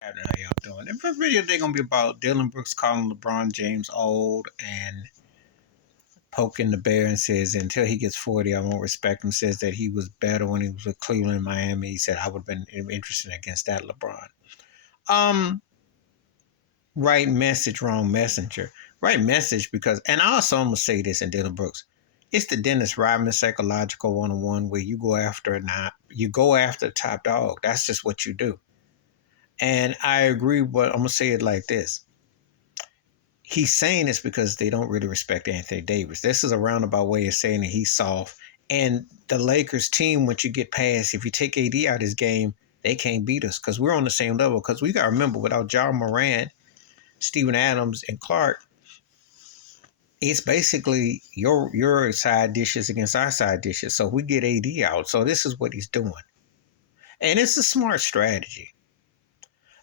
How y'all doing? The first video they're gonna be about Dillon Brooks calling LeBron James old and poking the bear and says until he gets 40, I won't respect him. Says that he was better when he was with Cleveland and Miami. He said I would have been interested against that LeBron. Um, right message, wrong messenger. Right message because, and I also I'm gonna say this in Dillon Brooks. It's the Dennis Rodman psychological 101 where you go after you go after the top dog. That's just what you do. And I agree, but I'm gonna say it like this. He's saying this because they don't really respect Anthony Davis. This is a roundabout way of saying that he's soft. And the Lakers team, once you get past, if you take AD out of his game, they can't beat us because we're on the same level. Because we got to remember, without John Moran, Steven Adams, and Clark, it's basically your side dishes against our side dishes. So we get AD out. So this is what he's doing. And it's a smart strategy.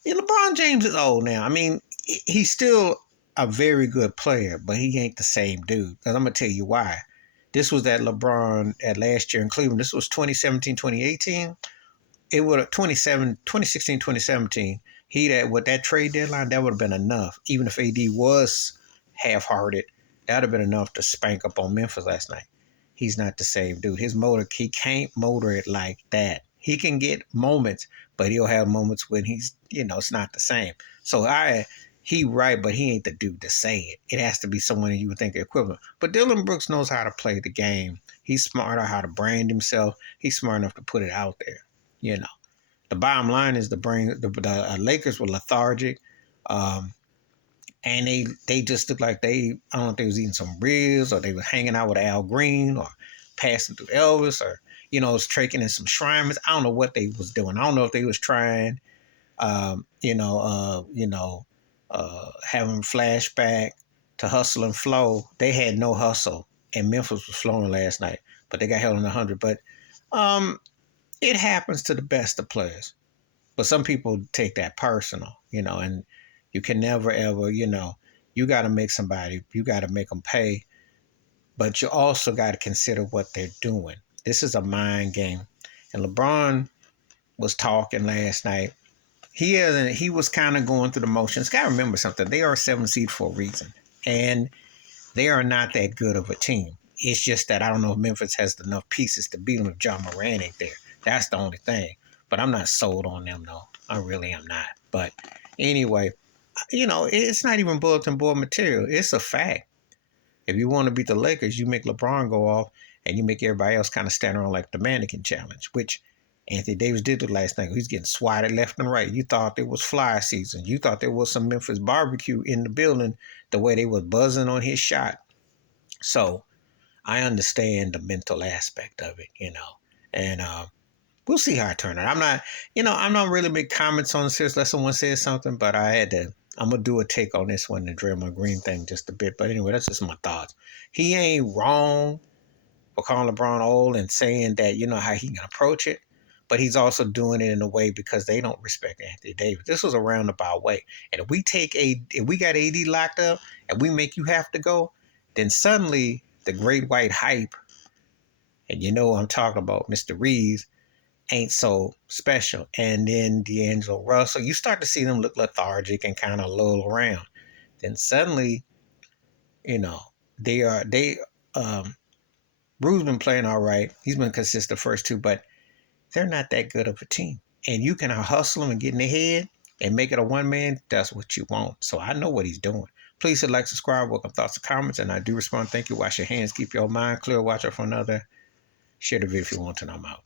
Yeah, LeBron James is old now. I mean, he's still a very good player, but he ain't the same dude. Because I'm going to tell you why. This was that LeBron at last year in Cleveland. This was 2017, 2018. It would have 2016, 2017. He that with that trade deadline, that would have been enough. Even if AD was half-hearted, that would have been enough to spank up on Memphis last night. He's not the same dude. His motor, he can't motor it like that. He can get moments, but he'll have moments when he's, it's not the same. So he right, but he ain't the dude to say it. It has to be someone that you would think the equivalent. But Dillon Brooks knows how to play the game. He's smart on how to brand himself. He's smart enough to put it out there. The bottom line is the Lakers were lethargic. And they just looked like I don't know if they was eating some ribs or they were hanging out with Al Green or passing through Elvis or, was tricking in some shrines. I don't know what they was doing. I don't know if they was trying, having flashback to Hustle and Flow. They had no hustle and Memphis was flowing last night, but they got held in 100. But it happens to the best of players. But some people take that personal, and you can never, ever, you got to you got to make them pay. But you also got to consider what they're doing. This is a mind game. And LeBron was talking last night. He was kind of going through the motions. Got to remember something. They are a 7 seed for a reason. And they are not that good of a team. It's just that I don't know if Memphis has enough pieces to beat them if John Moran ain't there. That's the only thing. But I'm not sold on them, though. I really am not. But anyway, it's not even bulletin board material. It's a fact. If you want to beat the Lakers, you make LeBron go off and you make everybody else kind of stand around like the mannequin challenge, which Anthony Davis did it last night. He's getting swatted left and right. You thought it was fly season. You thought there was some Memphis barbecue in the building the way they was buzzing on his shot. So I understand the mental aspect of it, and we'll see how it turns out. I'm not really make comments on this unless someone says something, but I'm going to do a take on this one, the Draymond Green thing, just a bit. But anyway, that's just my thoughts. He ain't wrong for calling LeBron old and saying that, how he can approach it. But he's also doing it in a way because they don't respect Anthony Davis. This was a roundabout way. And if we got AD locked up and we make you have to go, then suddenly the great white hype, and I'm talking about Mr. Reeves, ain't so special. And then D'Angelo Russell, you start to see them look lethargic and kind of lull around. Then suddenly, Rue's been playing all right. He's been consistent the first two, but they're not that good of a team. And you can hustle them and get in their head and make it a one man. That's what you want. So I know what he's doing. Please hit like, subscribe, welcome thoughts and comments, and I do respond. Thank you. Wash your hands, keep your mind clear, watch out for another. Share the video if you want to, and I'm out.